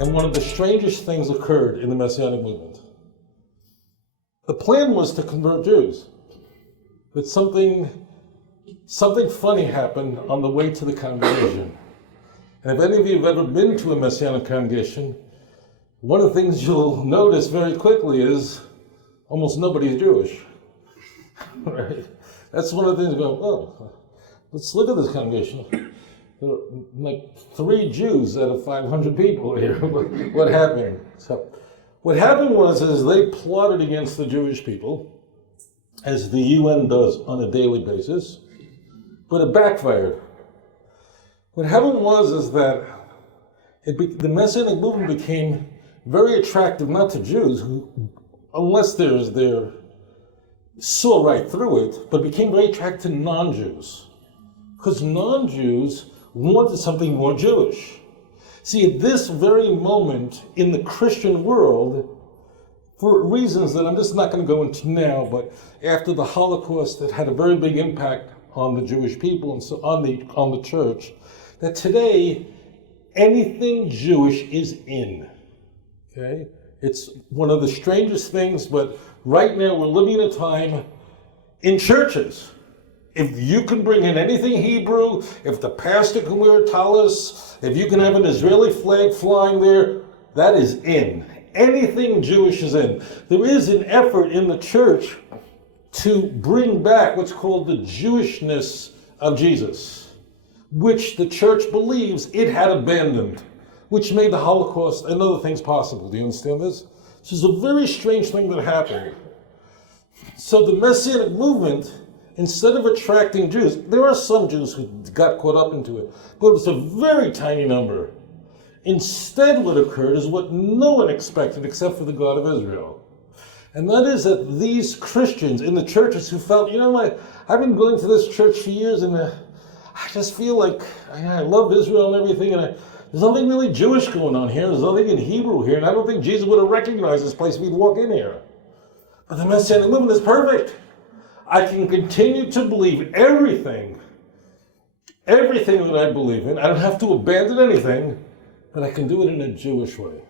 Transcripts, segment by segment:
And one of the strangest things occurred in the Messianic movement. The plan was to convert Jews, but something funny happened on the way to the congregation. And if any of you have ever been to a Messianic congregation, one of the things you'll notice very quickly is almost nobody is Jewish. Right? That's one of the things you go, oh, let's look at this congregation. There are like 3 Jews out of 500 people here. What happened? So, what happened was they plotted against the Jewish people, as the UN does on a daily basis, but it backfired. What happened was that the Messianic movement became very attractive, not to Jews, who, unless they saw right through it, but became very attracted to non-Jews. Because non-Jews wanted something more Jewish. See, at this very moment in the Christian world, for reasons that I'm just not going to go into now, but after the Holocaust, it had a very big impact on the Jewish people and so on the church, that today anything Jewish is in. Okay? It's one of the strangest things, but right now we're living in a time in churches. If you can bring in anything Hebrew, if the pastor can wear a tallis, if you can have an Israeli flag flying there, that is in. Anything Jewish is in. There is an effort in the church to bring back what's called the Jewishness of Jesus, which the church believes it had abandoned, which made the Holocaust and other things possible. Do you understand this? This is a very strange thing that happened. So the Messianic movement, instead of attracting Jews, there are some Jews who got caught up into it, but it's a very tiny number. Instead, what occurred is what no one expected except for the God of Israel. And that is that these Christians in the churches who felt, I've been going to this church for years and I just feel like I love Israel and everything, and there's nothing really Jewish going on here. There's nothing in Hebrew here, and I don't think Jesus would have recognized this place if he'd walk in here. But the Messianic movement is perfect. I can continue to believe everything that I believe in. I don't have to abandon anything, but I can do it in a Jewish way.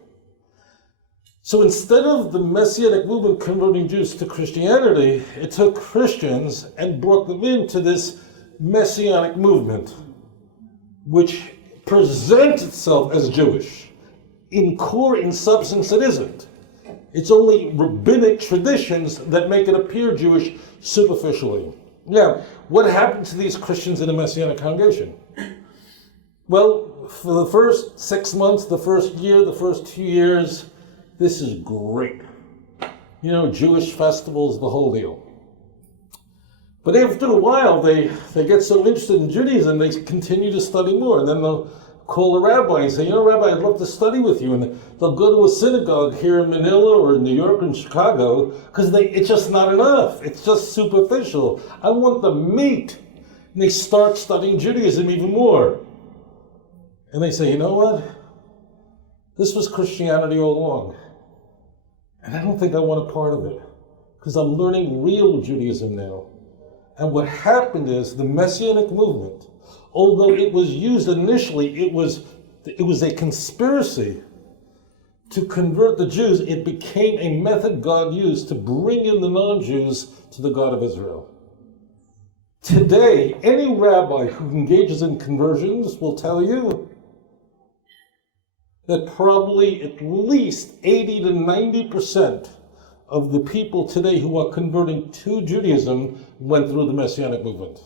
So instead of the Messianic movement converting Jews to Christianity, it took Christians and brought them into this Messianic movement, which presents itself as Jewish. In core, in substance, it isn't. It's only rabbinic traditions that make it appear Jewish superficially. Now, what happened to these Christians in the Messianic congregation? Well, for the first 6 months, the first year, the first 2 years, this is great. Jewish festivals, the whole deal. But after a while, they get so interested in Judaism, they continue to study more. And then they'll call a rabbi and say, Rabbi, I'd love to study with you. And they'll go to a synagogue here in Manila or in New York or in Chicago, because it's just not enough. It's just superficial. I want the meat. And they start studying Judaism even more. And they say, you know what? This was Christianity all along. And I don't think I want a part of it, because I'm learning real Judaism now. And what happened is the Messianic movement, although it was used initially, it was a conspiracy to convert the Jews. It became a method God used to bring in the non-Jews to the God of Israel. Today, any rabbi who engages in conversions will tell you that probably at least 80 to 90% of the people today who are converting to Judaism went through the Messianic movement.